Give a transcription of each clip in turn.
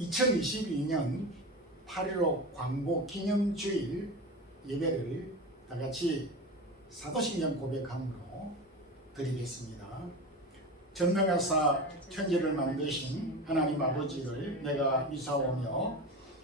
2022년 8.15 광복 기념주일 예배를 다같이 사도신경 고백함으로 드리겠습니다. 전능하사 천지를 만드신 하나님 아버지를 내가 믿사오며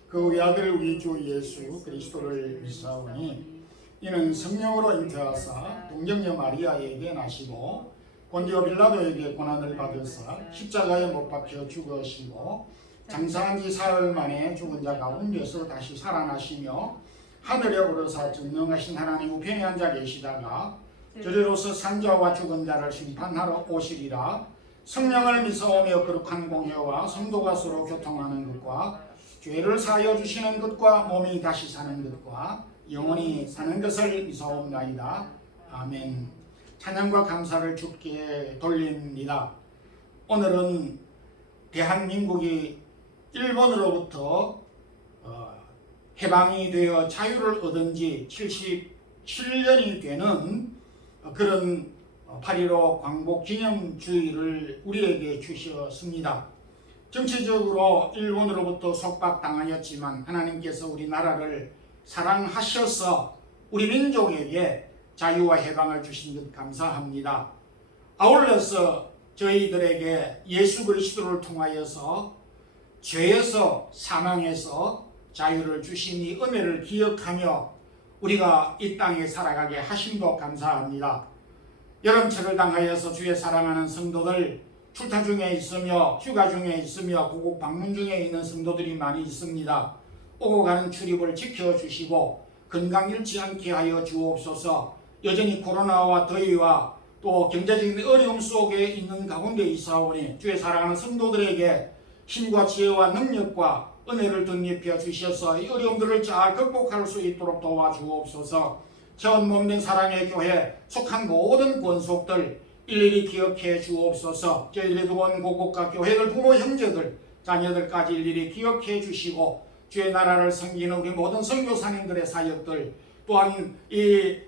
그 외아들 우리 주 예수 그리스도를 믿사오니 이는 성령으로 잉태하사 동정녀 마리아에게 나시고 본디오 빌라도에게 고난을 받으사 십자가에 못 박혀 죽으시고 장사한 지 사흘 만에 죽은 자 가운데서 다시 살아나시며 하늘에 오르사 전능하신 하나님 우편에 앉아 계시다가 저리로서 산자와 죽은 자를 심판하러 오시리라. 성령을 믿사오며 거룩한 공회와 성도가 서로 교통하는 것과 죄를 사하여 주시는 것과 몸이 다시 사는 것과 영원히 사는 것을 믿사옵나이다. 아멘. 찬양과 감사를 주께 돌립니다. 오늘은 대한민국이 일본으로부터 해방이 되어 자유를 얻은 지 77년이 되는 그런 8.15 광복 기념주의를 우리에게 주셨습니다. 정치적으로 일본으로부터 속박당하였지만 하나님께서 우리나라를 사랑하셔서 우리 민족에게 자유와 해방을 주신 것 감사합니다. 아울러서 저희들에게 예수 그리스도를 통하여서 죄에서 사망에서 자유를 주신 이 은혜를 기억하며 우리가 이 땅에 살아가게 하심도 감사합니다. 여름철을 당하여서 주의 사랑하는 성도들 출타 중에 있으며 휴가 중에 있으며 고국 방문 중에 있는 성도들이 많이 있습니다. 오고 가는 출입을 지켜주시고 건강 잃지 않게 하여 주옵소서. 여전히 코로나와 더위와 또 경제적인 어려움 속에 있는 가운데 있사오니 주의 사랑하는 성도들에게 힘과 지혜와 능력과 은혜를 덧입혀 주셔서 이 어려움들을 잘 극복할 수 있도록 도와주옵소서. 전 몸된 사랑의 교회 속한 모든 권속들 일일이 기억해 주옵소서. 저희들이 두은 고국과 교회들 부모 형제들 자녀들까지 일일이 기억해 주시고 주의 나라를 섬기는 우리 모든 선교사님들의 사역들 또한 이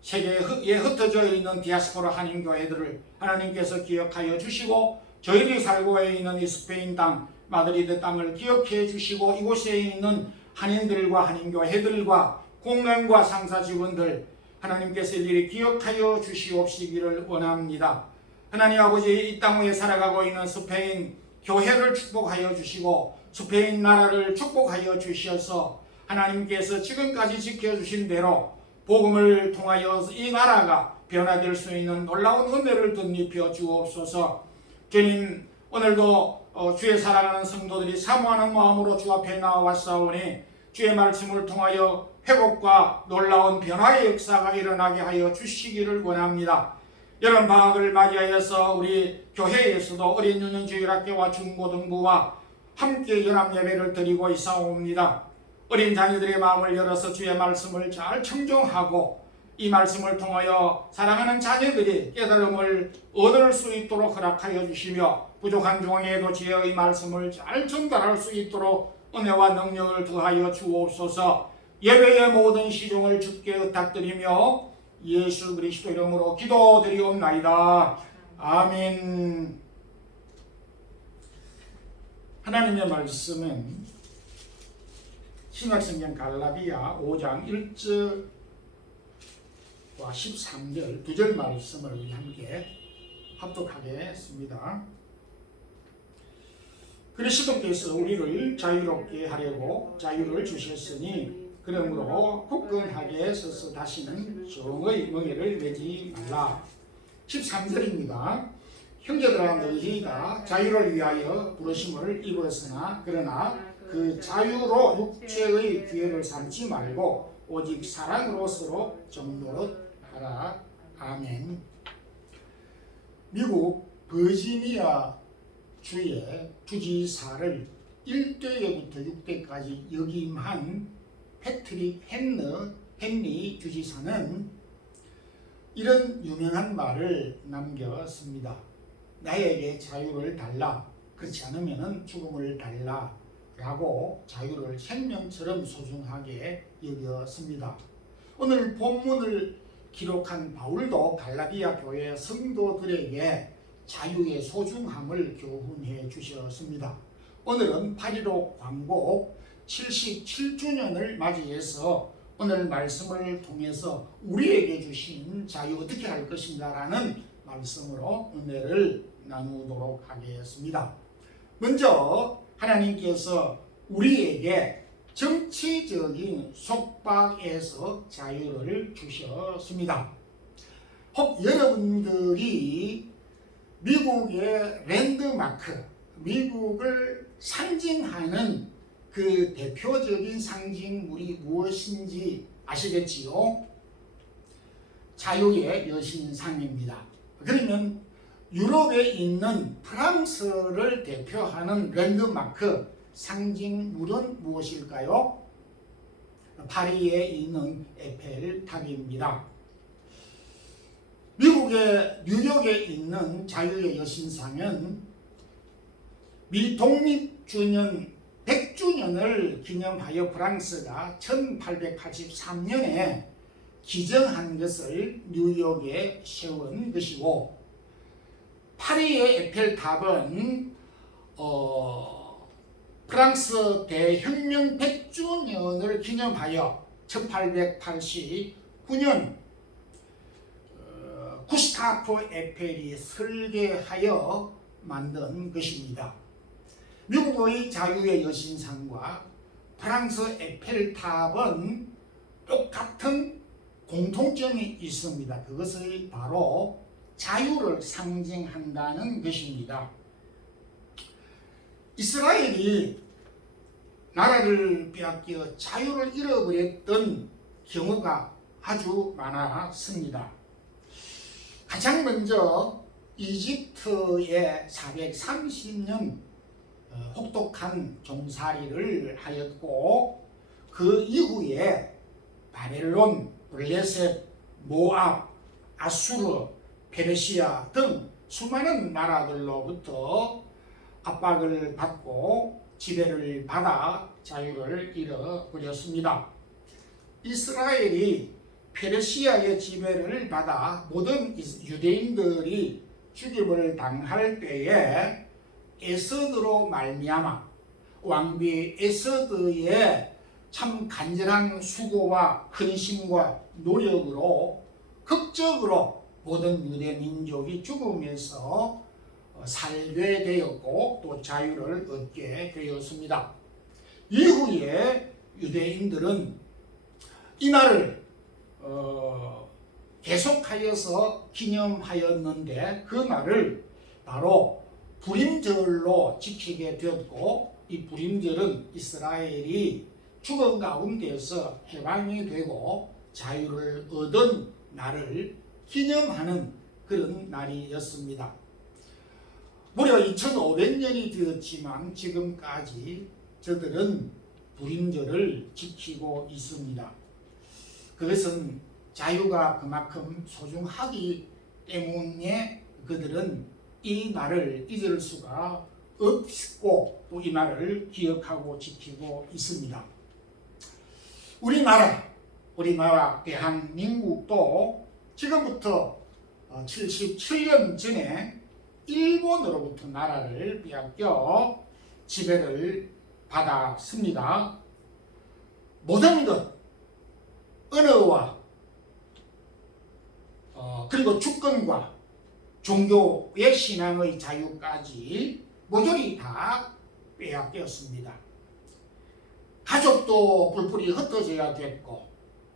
세계에 흩어져 있는 디아스포라 한인교회들을 하나님께서 기억하여 주시고 저희들이 살고 있는 이 스페인 땅 마드리드 땅을 기억해 주시고 이곳에 있는 한인들과 한인교회들과 공무원과 상사 직원들 하나님께서 일일이 기억하여 주시옵시기를 원합니다. 하나님 아버지 이 땅 위에 살아가고 있는 스페인 교회를 축복하여 주시고 스페인 나라를 축복하여 주셔서 하나님께서 지금까지 지켜주신 대로 복음을 통하여 이 나라가 변화될 수 있는 놀라운 은혜를 덧입혀 주옵소서. 주님 오늘도 주의 사랑하는 성도들이 사모하는 마음으로 주 앞에 나와왔사오니 주의 말씀을 통하여 회복과 놀라운 변화의 역사가 일어나게 하여 주시기를 원합니다. 여름 방학을 맞이하여서 우리 교회에서도 어린 유년주일학교와 중고등부와 함께 연합 예배를 드리고 있사옵니다. 어린 자녀들의 마음을 열어서 주의 말씀을 잘 청종하고 이 말씀을 통하여 사랑하는 자녀들이 깨달음을 얻을 수 있도록 허락하여 주시며 부족한 중에도 지혜의 말씀을 잘 전달할 수 있도록 은혜와 능력을 더하여 주옵소서. 예배의 모든 시종을 주께 의탁드리며 예수 그리스도 이름으로 기도드리옵나이다. 아멘. 하나님의 말씀은 신약성경 갈라디아 5장 1절과 13절 두 절 말씀을 우리 함께 합독하겠습니다. 그리스도께서 우리를 자유롭게 하려고 자유를 주셨으니 그러므로 굳건하게 서서 다시는 종의 멍에를 매지 말라. 13절입니다. 형제들아 너희가 자유를 위하여 부르심을 입었으나 그러나 그 자유로 육체의 기회를 삼지 말고 오직 사랑으로 서로 정노릇하라. 아멘. 미국 버지니아 주의 주지사를 1대부터 6대까지 역임한 패트릭 헨리 주지사는 이런 유명한 말을 남겼습니다. 나에게 자유를 달라. 그렇지 않으면 죽음을 달라. 라고 자유를 생명처럼 소중하게 여겼습니다. 오늘 본문을 기록한 바울도 갈라디아 교회 성도들에게 자유의 소중함을 교훈해 주셨습니다. 오늘은 8.15 광복 77주년을 맞이해서 오늘 말씀을 통해서 우리에게 주신 자유 어떻게 할 것인가 라는 말씀으로 은혜를 나누도록 하겠습니다. 먼저 하나님께서 우리에게 정치적인 속박에서 자유를 주셨습니다. 혹 여러분들이 미국의 랜드마크, 미국을 상징하는 그 대표적인 상징물이 무엇인지 아시겠지요? 자유의 여신상입니다. 그러면 유럽에 있는 프랑스를 대표하는 랜드마크 상징물은 무엇일까요? 파리에 있는 에펠탑입니다. 미국의 뉴욕에 있는 자유의 여신상은 미 독립주년 100주년을 기념하여 프랑스가 1883년에 기정한 것을 뉴욕에 세운 것이고, 파리의 에펠탑은 프랑스 대혁명 100주년을 기념하여 1889년 구스타프 에펠이 설계하여 만든 것입니다. 미국의 자유의 여신상과 프랑스 에펠탑은 똑같은 공통점이 있습니다. 그것이 바로 자유를 상징한다는 것입니다. 이스라엘이 나라를 빼앗겨 자유를 잃어버렸던 경우가 아주 많았습니다. 가장 먼저 이집트에 430년 혹독한 종살이를 하였고, 그 이후에 바벨론, 블레셋, 모압, 아수르, 페르시아 등 수많은 나라들로부터 압박을 받고 지배를 받아 자유를 잃어버렸습니다. 이스라엘이 페르시아의 지배를 받아 모든 유대인들이 죽임을 당할 때에 에서드로 말미암아 왕비 에서드의 참 간절한 수고와 헌신과 노력으로 극적으로 모든 유대 민족이 죽음에서 살게 되었고 또 자유를 얻게 되었습니다. 이후에 유대인들은 이날을 계속하여서 기념하였는데, 그 날을 바로 불임절로 지키게 되었고, 이 불임절은 이스라엘이 죽은 가운데서 해방이 되고 자유를 얻은 날을 기념하는 그런 날이었습니다. 무려 2500년이 되었지만 지금까지 저들은 불임절을 지키고 있습니다. 그것은 자유가 그만큼 소중하기 때문에 그들은 이 날을 잊을 수가 없고 또 이 날을 기억하고 지키고 있습니다. 우리나라 대한민국도 지금부터 77년 전에 일본으로부터 나라를 빼앗겨 지배를 받았습니다. 모든 것, 언어와 그리고 주권과 종교의 신앙의 자유까지 모조리 다 빼앗겼습니다. 가족도 뿔뿔이 흩어져야 됐고,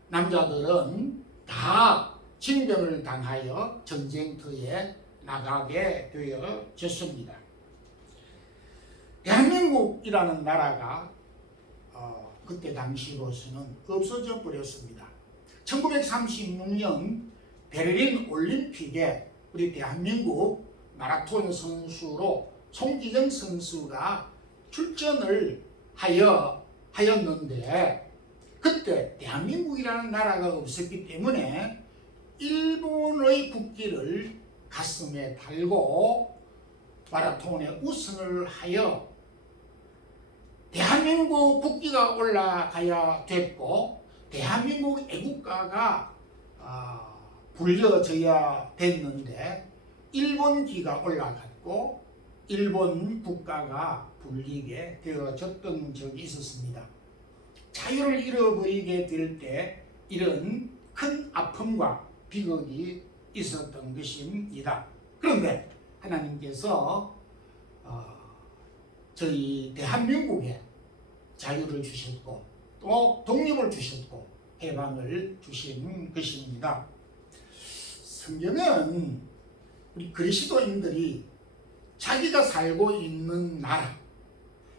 남자들은 다 징병을 당하여 전쟁터에 나가게 되어졌습니다. 대한민국이라는 나라가 그때 당시로서는 없어져 버렸습니다. 1936년 베를린 올림픽에 우리 대한민국 마라톤 선수로 송기정 선수가 출전을 하였는데, 그때 대한민국이라는 나라가 없었기 때문에 일본의 국기를 가슴에 달고 마라톤에 우승을 하여 대한민국 국기가 올라가야 됐고, 대한민국 애국가가 불려져야 됐는데 일본기가 올라갔고 일본 국가가 불리게 되어졌던 적이 있었습니다. 자유를 잃어버리게 될 때 이런 큰 아픔과 비극이 있었던 것입니다. 그런데 하나님께서 저희 대한민국에 자유를 주셨고 또 독립을 주셨고 해방을 주신 것입니다. 성경은 우리 그리스도인들이 자기가 살고 있는 나라,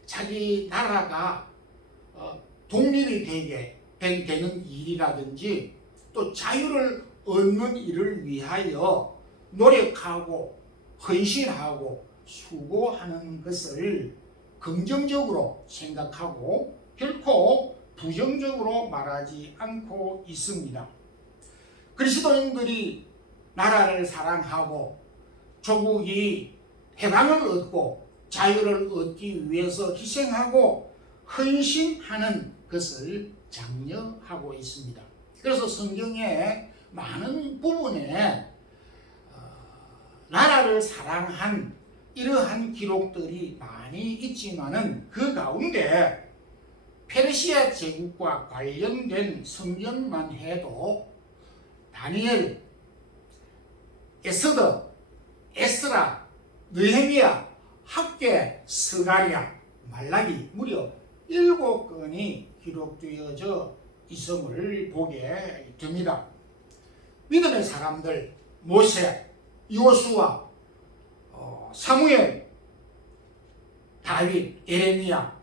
자기 나라가 독립이 되는 일이라든지 또 자유를 얻는 일을 위하여 노력하고 헌신하고 수고하는 것을 긍정적으로 생각하고 결코 부정적으로 말하지 않고 있습니다. 그리스도인들이 나라를 사랑하고 조국이 해방을 얻고 자유를 얻기 위해서 희생하고 헌신하는 것을 장려하고 있습니다. 그래서 성경의 많은 부분에 나라를 사랑한 이러한 기록들이 많이 있지만은 그 가운데 페르시아 제국과 관련된 성경만 해도 다니엘, 에스더, 에스라, 느헤미야, 학개, 스가랴, 말라기 무려 7건이 기록되어져 있음을 보게 됩니다. 믿음의 사람들 모세, 요수아, 사무엘, 다윗, 예레미야,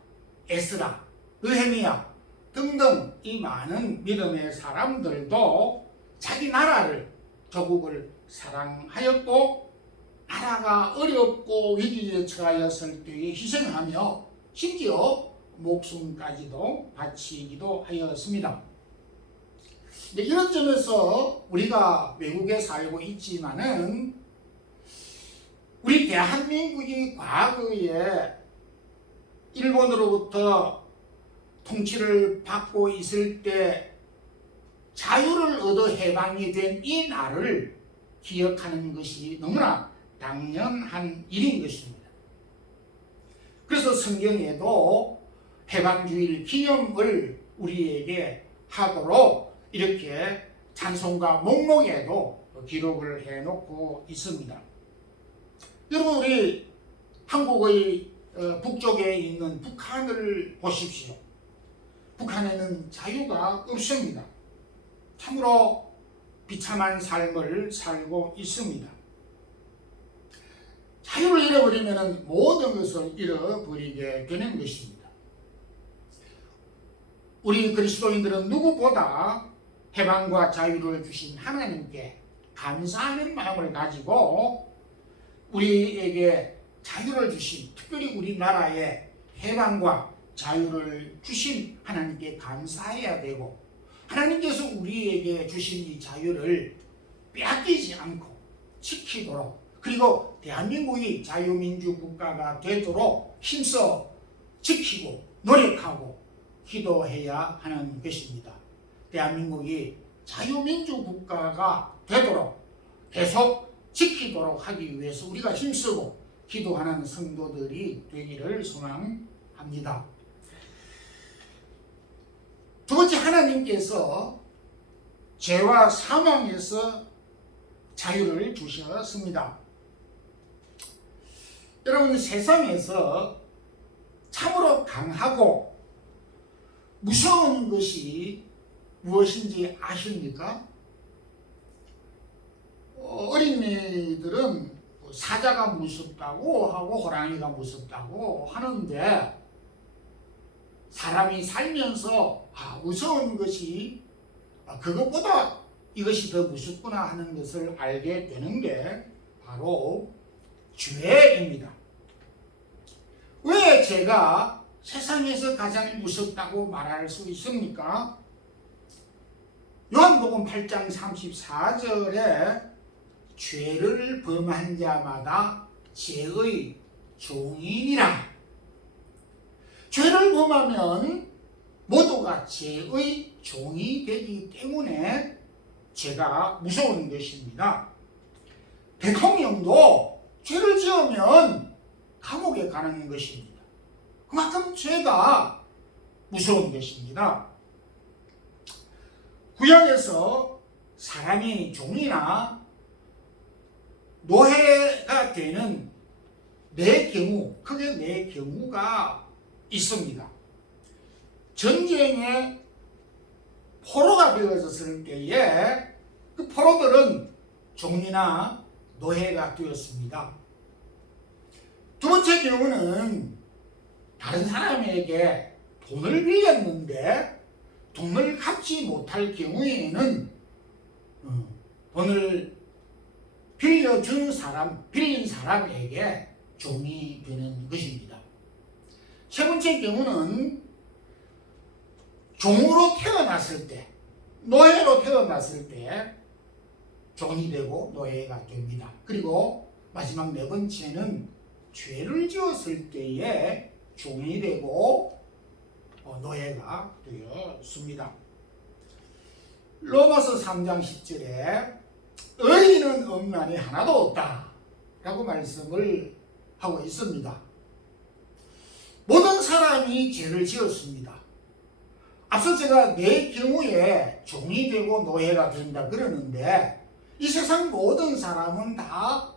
에스라, 느헤미야 등등 이 많은 믿음의 사람들도 자기 나라를 조국을 사랑하였고 나라가 어렵고 위기에 처하였을 때에 희생하며 심지어 목숨까지도 바치기도 하였습니다. 이런 점에서 우리가 외국에 살고 있지만은 우리 대한민국이 과거에 일본으로부터 통치를 받고 있을 때 자유를 얻어 해방이 된 이 날을 기억하는 것이 너무나 당연한 일인 것입니다. 그래서 성경에도 해방주일 기념을 우리에게 하도록 이렇게 찬송가 목록에도 기록을 해놓고 있습니다. 여러분 우리 한국의 북쪽에 있는 북한을 보십시오. 북한에는 자유가 없습니다. 참으로 비참한 삶을 살고 있습니다. 자유를 잃어버리면 모든 것을 잃어버리게 되는 것입니다. 우리 그리스도인들은 누구보다 해방과 자유를 주신 하나님께 감사하는 마음을 가지고 우리에게 자유를 주신, 특별히 우리나라에 해방과 자유를 주신 하나님께 감사해야 되고, 하나님께서 우리에게 주신 이 자유를 빼앗기지 않고 지키도록, 그리고 대한민국이 자유민주 국가가 되도록 힘써 지키고 노력하고 기도해야 하는 것입니다. 대한민국이 자유민주 국가가 되도록 계속 지키도록 하기 위해서 우리가 힘쓰고 기도하는 성도들이 되기를 소망합니다. 두 번째, 하나님께서 죄와 사망에서 자유를 주셨습니다. 여러분, 세상에서 참으로 강하고 무서운 것이 무엇인지 아십니까? 어린이들은 사자가 무섭다고 하고 호랑이가 무섭다고 하는데, 사람이 살면서 무서운 것이 그것보다 이것이 더 무섭구나 하는 것을 알게 되는 게 바로 죄입니다. 왜 죄가 세상에서 가장 무섭다고 말할 수 있습니까? 요한복음 8장 34절에 죄를 범한 자마다 죄의 종이니라. 죄를 범하면 모두가 죄의 종이 되기 때문에 죄가 무서운 것입니다. 대통령도 죄를 지으면 가는 것입니다. 그만큼 죄가 무서운 것입니다. 구약에서 사람이 종이나 노예가 되는 네 경우, 크게 네 경우가 있습니다. 전쟁에 포로가 되어졌을 때에 그 포로들은 종이나 노예가 되었습니다. 두 번째 경우는 다른 사람에게 돈을 빌렸는데 돈을 갚지 못할 경우에는 돈을 빌린 사람에게 종이 되는 것입니다. 세 번째 경우는 종으로 태어났을 때, 노예로 태어났을 때 종이 되고 노예가 됩니다. 그리고 마지막 네 번째는 죄를 지었을 때에 종이 되고 노예가 되었습니다. 로마서 3장 10절에 의인은 없나니 하나도 없다 라고 말씀을 하고 있습니다. 모든 사람이 죄를 지었습니다. 앞서 제가 네 경우에 종이 되고 노예가 된다 그러는데 이 세상 모든 사람은 다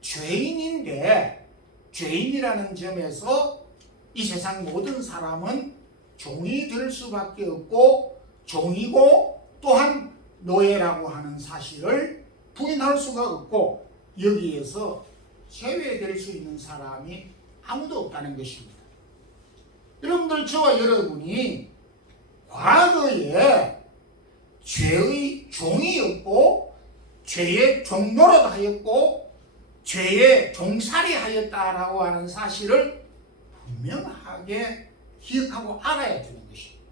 죄인인데 죄인이라는 점에서 이 세상 모든 사람은 종이 될 수밖에 없고 종이고 또한 노예라고 하는 사실을 부인할 수가 없고 여기에서 제외될 수 있는 사람이 아무도 없다는 것입니다. 여러분들 저와 여러분이 과거에 죄의 종이었고 죄의 종노릇하였고 죄의 종살이하였다라고 하는 사실을 분명하게 기억하고 알아야 되는 것입니다.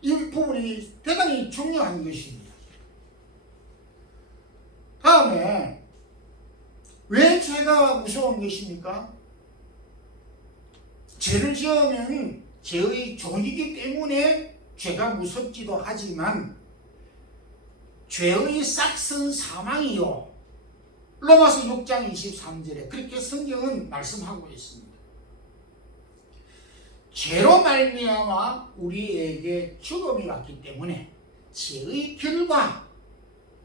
이 부분이 대단히 중요한 것입니다. 다음에 왜 죄가 무서운 것입니까? 죄를 지으면 죄의 종이기 때문에 죄가 무섭기도 하지만 죄의 싹은 사망이요. 로마서 6장 23절에 그렇게 성경은 말씀하고 있습니다. 죄로 말미암아 우리에게 죽음이 왔기 때문에 죄의 결과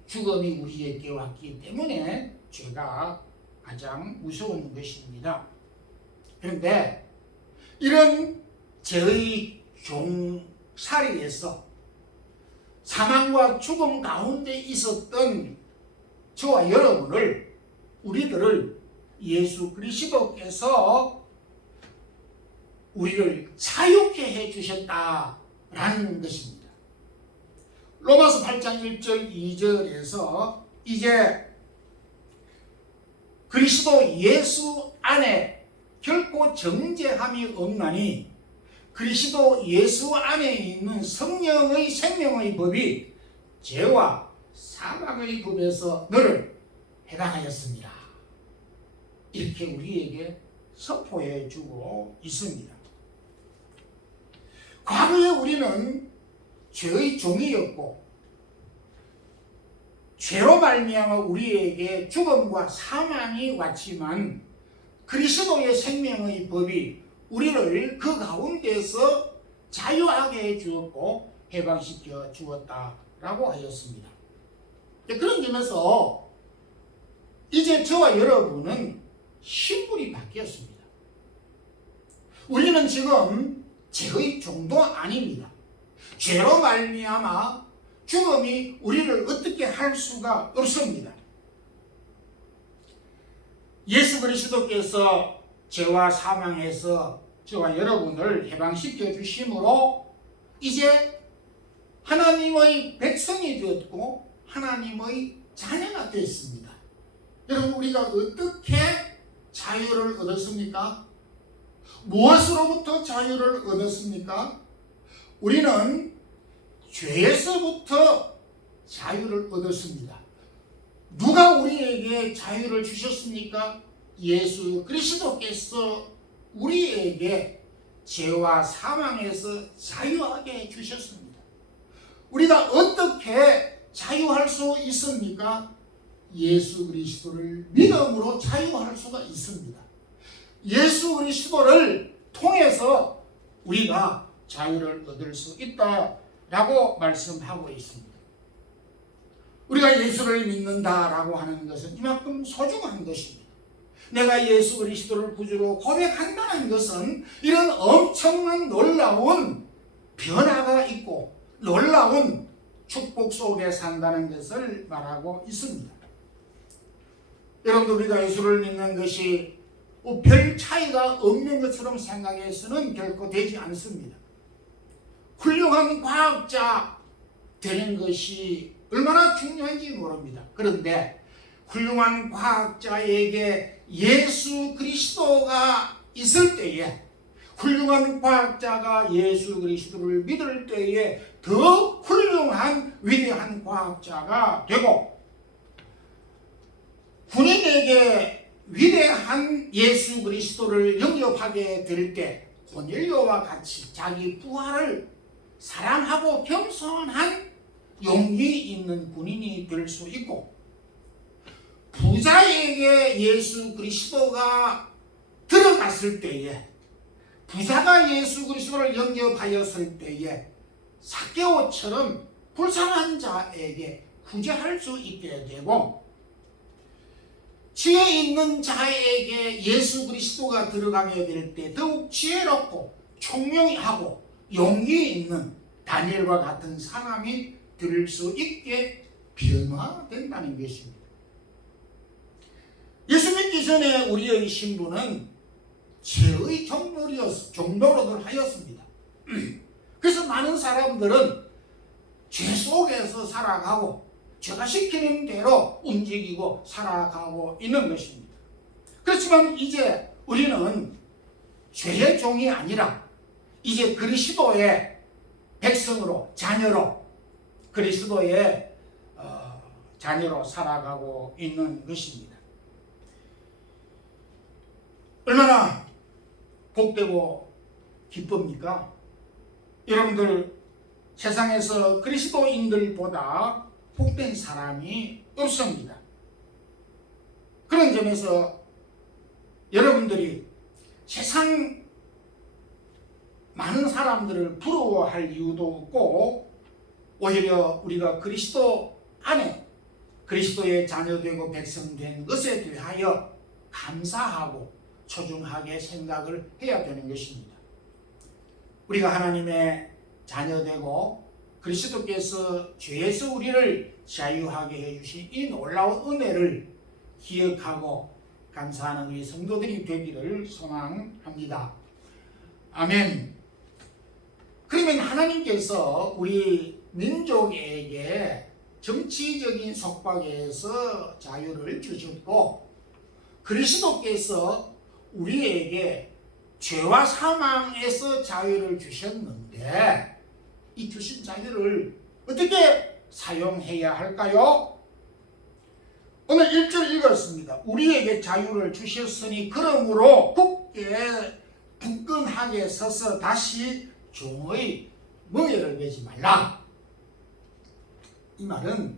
죽음이 우리에게 왔기 때문에 죄가 가장 무서운 것입니다. 그런데 이런 죄의 종살이에서 사망과 죽음 가운데 있었던 저와 여러분을 우리들을 예수 그리스도께서 우리를 자유케 해주셨다라는 것입니다. 로마서 8장 1절 2절에서 이제 그리스도 예수 안에 결코 정죄함이 없나니 그리스도 예수 안에 있는 성령의 생명의 법이 죄와 사망의 법에서 너를 해방하였습니다. 이렇게 우리에게 선포해 주고 있습니다. 과거에 우리는 죄의 종이었고 죄로 말미암아 우리에게 죽음과 사망이 왔지만 그리스도의 생명의 법이 우리를 그 가운데서 자유하게 해주었고 해방시켜 주었다라고 하였습니다. 그런 점에서 이제 저와 여러분은 신분이 바뀌었습니다. 우리는 지금 죄의 종도 아닙니다. 죄로 말미암아 죽음이 우리를 어떻게 할 수가 없습니다. 예수 그리스도께서 죄와 사망에서 저와 여러분을 해방시켜 주심으로 이제 하나님의 백성이 되었고 하나님의 자녀가 되었습니다. 여러분 우리가 어떻게 자유를 얻었습니까? 무엇으로부터 자유를 얻었습니까? 우리는 죄에서부터 자유를 얻었습니다. 누가 우리에게 자유를 주셨습니까? 예수 그리스도께서 우리에게 죄와 사망에서 자유하게 해주셨습니다. 우리가 어떻게 자유할 수 있습니까? 예수 그리스도를 믿음으로 자유할 수가 있습니다. 예수 그리스도를 통해서 우리가 자유를 얻을 수 있다라고 말씀하고 있습니다. 우리가 예수를 믿는다라고 하는 것은 이만큼 소중한 것입니다. 내가 예수 그리스도를 구주로 고백한다는 것은 이런 엄청난 놀라운 변화가 있고 놀라운 축복 속에 산다는 것을 말하고 있습니다. 여러분들, 우리가 예수를 믿는 것이 별 차이가 없는 것처럼 생각해서는 결코 되지 않습니다. 훌륭한 과학자 되는 것이 얼마나 중요한지 모릅니다. 그런데 훌륭한 과학자에게 예수 그리스도가 있을 때에, 훌륭한 과학자가 예수 그리스도를 믿을 때에 더 훌륭한 위대한 과학자가 되고, 군인에게 위대한 예수 그리스도를 영접하게 될 때 고넬료와 같이 자기 부하를 사랑하고 겸손한 용기 있는 군인이 될 수 있고, 부자에게 예수 그리스도가 들어갔을 때에, 부자가 예수 그리스도를 영접하였을 때에 삭개오처럼 불쌍한 자에게 구제할 수 있게 되고, 지혜 있는 자에게 예수 그리스도가 들어가게 될 때 더욱 지혜롭고 총명하고 용기 있는 다니엘과 같은 사람이 될 수 있게 변화된다는 것입니다. 예수 믿기 전에 우리의 신분은 죄의 종로를 하였습니다. 그래서 많은 사람들은 죄 속에서 살아가고 죄가 시키는 대로 움직이고 살아가고 있는 것입니다. 그렇지만 이제 우리는 죄의 종이 아니라 이제 그리스도의 백성으로, 자녀로, 그리스도의 자녀로 살아가고 있는 것입니다. 얼마나 복되고 기쁩니까? 여러분들, 세상에서 그리스도인들보다 복된 사람이 없습니다. 그런 점에서 여러분들이 세상 많은 사람들을 부러워할 이유도 없고, 오히려 우리가 그리스도 안에 그리스도의 자녀되고 백성된 것에 대하여 감사하고 소중하게 생각을 해야 되는 것입니다. 우리가 하나님의 자녀되고 그리스도께서 죄에서 우리를 자유하게 해주신 이 놀라운 은혜를 기억하고 감사하는 우리 성도들이 되기를 소망합니다. 아멘. 그러면 하나님께서 우리 민족에게 정치적인 속박에서 자유를 주셨고, 그리스도께서 우리에게 죄와 사망에서 자유를 주셨는데, 이 주신 자유를 어떻게 사용해야 할까요? 오늘 1절 읽었습니다. 우리에게 자유를 주셨으니 그러므로 굳게 굳건하게 서서 다시 종의 멍에를 매지 말라. 이 말은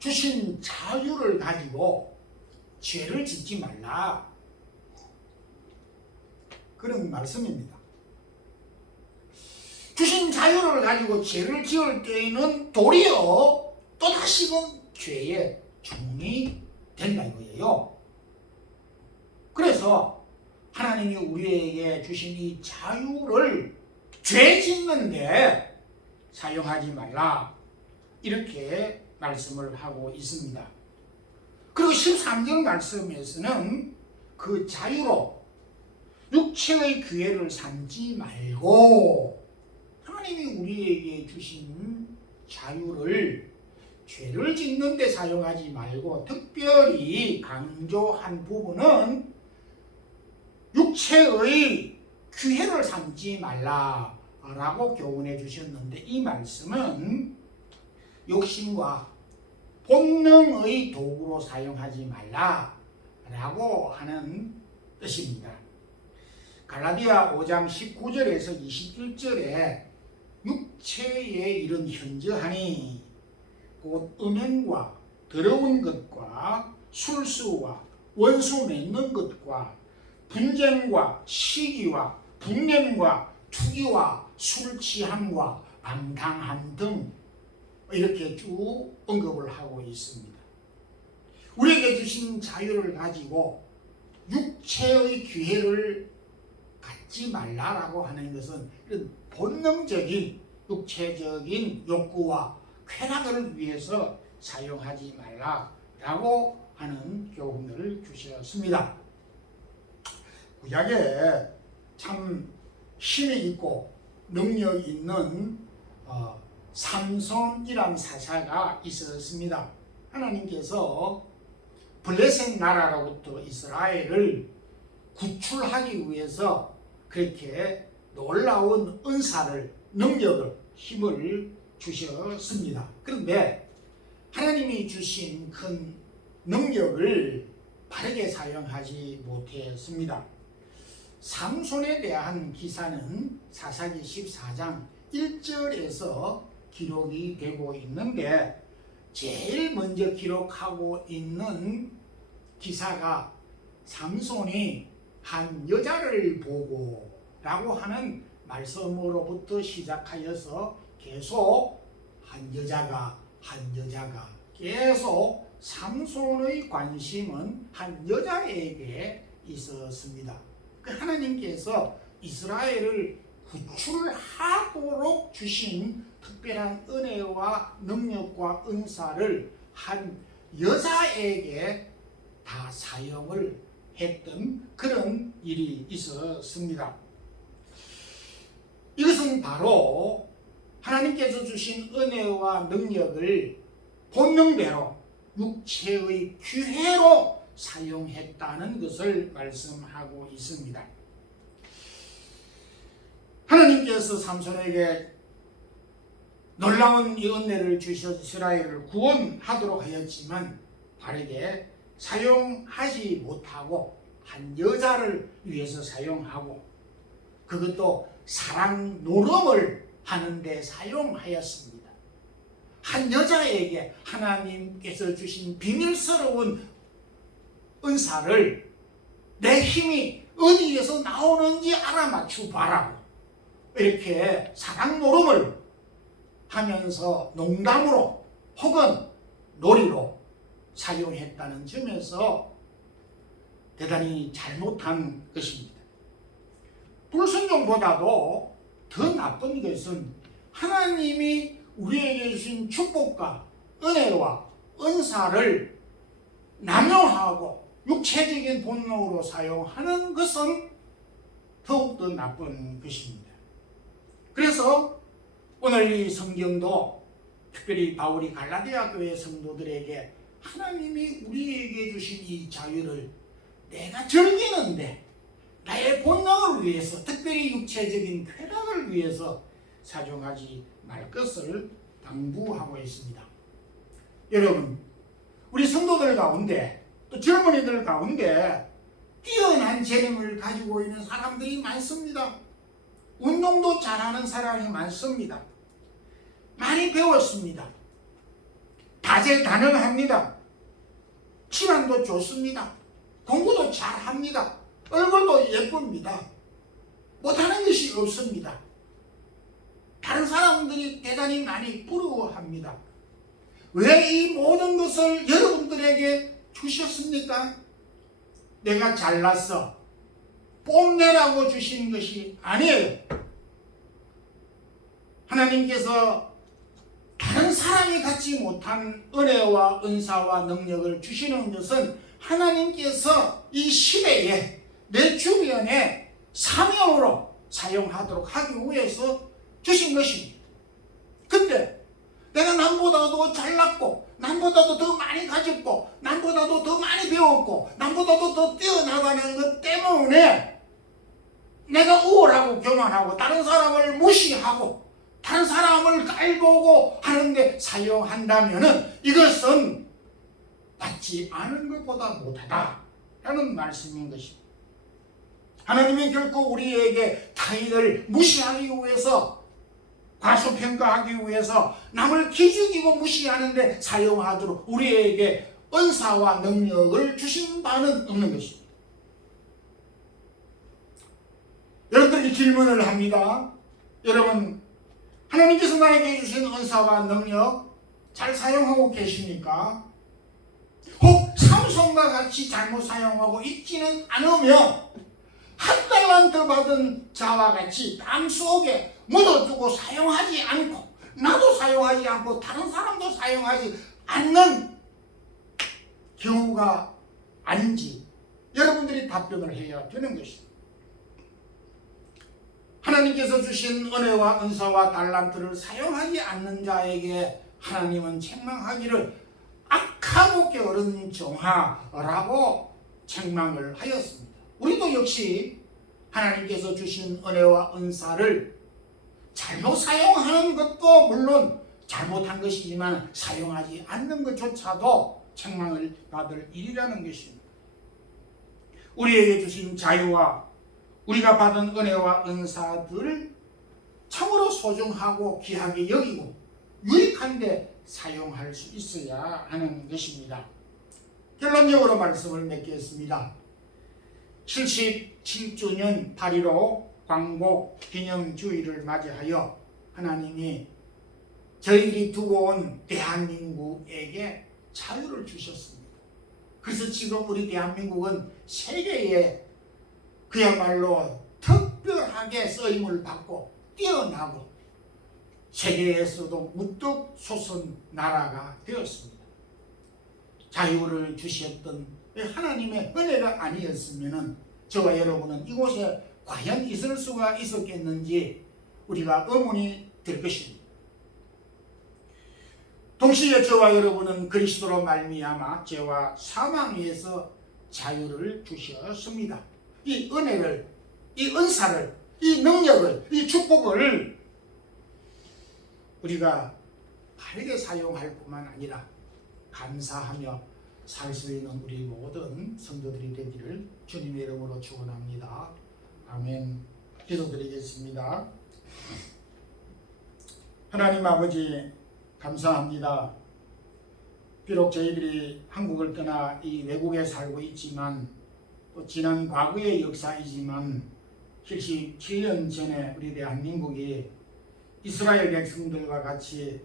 주신 자유를 가지고 죄를 짓지 말라, 그런 말씀입니다. 주신 자유를 가지고 죄를 지을 때에는 도리어 또다시금 죄의 종이 된다 이거예요. 그래서 하나님이 우리에게 주신 이 자유를 죄 짓는데 사용하지 말라, 이렇게 말씀을 하고 있습니다. 그리고 13절 말씀에서는 그 자유로 육체의 기회를 삼지 말고, 하나님이 우리에게 주신 자유를 죄를 짓는 데 사용하지 말고, 특별히 강조한 부분은 육체의 기회를 삼지 말라라고 교훈해 주셨는데, 이 말씀은 욕심과 본능의 도구로 사용하지 말라라고 하는 뜻입니다. 갈라디아 5장 19절에서 21절에 육체의 이런 현저하니 곧 음행과 더러운 것과 술수와 원수 맺는 것과 분쟁과 시기와 분냄과 투기와 술 취함과 방탕함 등 이렇게 쭉 언급을 하고 있습니다. 우리에게 주신 자유를 가지고 육체의 기회를 갖지 말라라고 하는 것은 이런 본능적인 육체적인 욕구와 쾌락을 위해서 사용하지 말라라고 하는 교훈을 주셨습니다. 구약에 참 힘이 있고 능력 있는 삼손이란 사사가 있었습니다. 하나님께서 블레셋 나라로부터 이스라엘을 구출하기 위해서 그렇게 놀라운 은사를, 능력을, 힘을 주셨습니다. 그런데 하나님이 주신 큰 능력을 바르게 사용하지 못했습니다. 삼손에 대한 기사는 사사기 14장 1절에서 기록이 되고 있는데 제일 먼저 기록하고 있는 기사가 삼손이 한 여자를 보고 라고 하는 말씀으로부터 시작하여서 계속 한 여자가 계속 삼손의 관심은 한 여자에게 있었습니다. 하나님께서 이스라엘을 구출하도록 주신 특별한 은혜와 능력과 은사를 한 여자에게 다 사용을 했던 그런 일이 있었습니다. 이것은 바로 하나님께서 주신 은혜와 능력을 본능대로 육체의 기회로 사용했다는 것을 말씀하고 있습니다. 하나님께서 삼손에게 놀라운 이 은혜를 주셔 이스라엘을 구원하도록 하였지만 바르게 사용하지 못하고 한 여자를 위해서 사용하고 그것도 사랑 노름을 하는데 사용하였습니다. 한 여자에게 하나님께서 주신 비밀스러운 은사를 내 힘이 어디에서 나오는지 알아맞혀 봐라고 이렇게 사랑 노름을 하면서 농담으로 혹은 놀이로 사용했다는 점에서 대단히 잘못한 것입니다. 불순종보다도 더 나쁜 것은 하나님이 우리에게 주신 축복과 은혜와 은사를 남용하고 육체적인 본능으로 사용하는 것은 더욱더 나쁜 것입니다. 그래서 오늘 이 성경도 특별히 바울이 갈라디아 교회 성도들에게 하나님이 우리에게 주신 이 자유를 내가 즐기는데 나의 본능을 위해서 특별히 육체적인 쾌락을 위해서 사용하지 말 것을 당부하고 있습니다. 여러분, 우리 성도들 가운데 또 젊은이들 가운데 뛰어난 재능을 가지고 있는 사람들이 많습니다. 운동도 잘하는 사람이 많습니다. 많이 배웠습니다. 다재다능합니다. 치안도 좋습니다. 공부도 잘합니다. 얼굴도 예쁩니다. 못하는 것이 없습니다. 다른 사람들이 대단히 많이 부러워합니다. 왜 이 모든 것을 여러분들에게 주셨습니까? 내가 잘났어 뽐내라고 주신 것이 아니에요. 하나님께서 다른 사람이 갖지 못한 은혜와 은사와 능력을 주시는 것은 하나님께서 이 시대에 내 주변에 사명으로 사용하도록 하기 위해서 주신 것입니다. 근데 내가 남보다도 잘났고 남보다도 더 많이 가졌고 남보다도 더 많이 배웠고 남보다도 더 뛰어나가는 것 때문에 내가 우월하고 교만하고 다른 사람을 무시하고 다른 사람을 깔보고 하는데 사용한다면은 이것은 받지 않은 것보다 못하다라는 말씀인 것입니다. 하나님은 결코 우리에게 타인을 무시하기 위해서 과소평가하기 위해서 남을 기죽이고 무시하는데 사용하도록 우리에게 은사와 능력을 주신 바는 없는 것입니다. 여러분들이 질문을 합니다. 여러분, 하나님께서 나에게 주신 은사와 능력 잘 사용하고 계십니까? 혹 삼손과 같이 잘못 사용하고 있지는 않으며 한 달란트 받은 자와 같이 땅 속에 묻어두고 사용하지 않고 나도 사용하지 않고 다른 사람도 사용하지 않는 경우가 아닌지 여러분들이 답변을 해야 되는 것입니다. 하나님께서 주신 은혜와 은사와 달란트를 사용하지 않는 자에게 하나님은 책망하기를 악하고 게으른 종하라고 책망을 하였습니다. 우리도 역시 하나님께서 주신 은혜와 은사를 잘못 사용하는 것도 물론 잘못한 것이지만 사용하지 않는 것조차도 책망을 받을 일이라는 것입니다. 우리에게 주신 자유와 우리가 받은 은혜와 은사들을 참으로 소중하고 귀하게 여기고 유익한데 사용할 수 있어야 하는 것입니다. 결론적으로 말씀을 맺겠습니다. 77주년 8.15 광복 기념주의를 맞이하여 하나님이 저희들이 두고 온 대한민국에게 자유를 주셨습니다. 그래서 지금 우리 대한민국은 세계에 그야말로 특별하게 쓰임을 받고 뛰어나고 세계에서도 무뚝 솟은 나라가 되었습니다. 자유를 주셨던 하나님의 은혜가 아니었으면 저와 여러분은 이곳에 과연 있을 수가 있었겠는지 우리가 의문이 될 것입니다. 동시에 저와 여러분은 그리스도로 말미암아 죄와 사망에서 자유를 주셨습니다. 이 은혜를, 이 은사를, 이 능력을, 이 축복을 우리가 바르게 사용할 뿐만 아니라 감사하며 살 수 있는 우리 모든 성도들이 되기를 주님의 이름으로 축원합니다. 아멘. 기도드리겠습니다. 하나님 아버지 감사합니다. 비록 저희들이 한국을 떠나 이 외국에 살고 있지만 또 지난 과거의 역사이지만 77년 전에 우리 대한민국이 이스라엘 백성들과 같이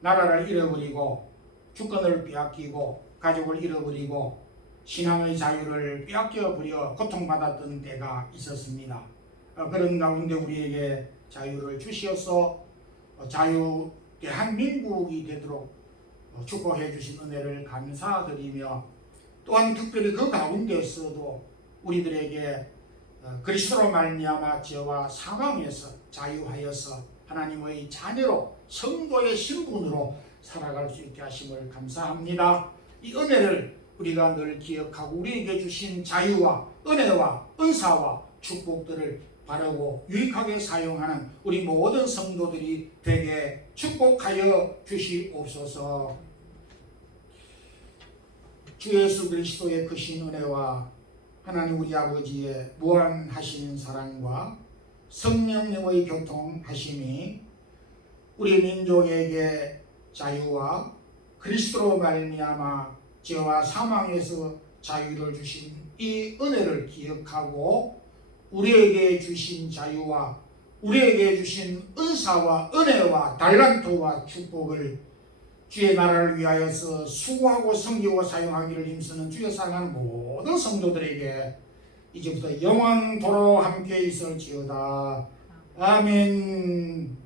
나라를 잃어버리고 주권을 빼앗기고 가족을 잃어버리고 신앙의 자유를 빼앗겨버려 고통받았던 때가 있었습니다. 그런 가운데 우리에게 자유를 주시어서 자유 대한민국이 되도록 축복해 주신 은혜를 감사드리며 또한 특별히 그 가운데서도 우리들에게 그리스도로 말미암아 죄와 사망에서 자유하여서 하나님의 자녀로 성도의 신분으로 살아갈 수 있게 하심을 감사합니다. 이 은혜를 우리가 늘 기억하고 우리에게 주신 자유와 은혜와 은사와 축복들을 바르고 유익하게 사용하는 우리 모든 성도들이 되게 축복하여 주시옵소서. 주 예수 그리스도의 크신 은혜와 하나님 우리 아버지의 무한하신 사랑과 성령님의 교통하심이 우리 민족에게 자유와 그리스도로 말미암아 죄와 사망에서 자유를 주신 이 은혜를 기억하고 우리에게 주신 자유와 우리에게 주신 은사와 은혜와 달란트와 축복을 주의 나라를 위하여서 수고하고 섬기고 사용하기를 힘쓰는 주의 사랑하는 모든 성도들에게 이제부터 영원토록 함께 있을지어다. 아멘.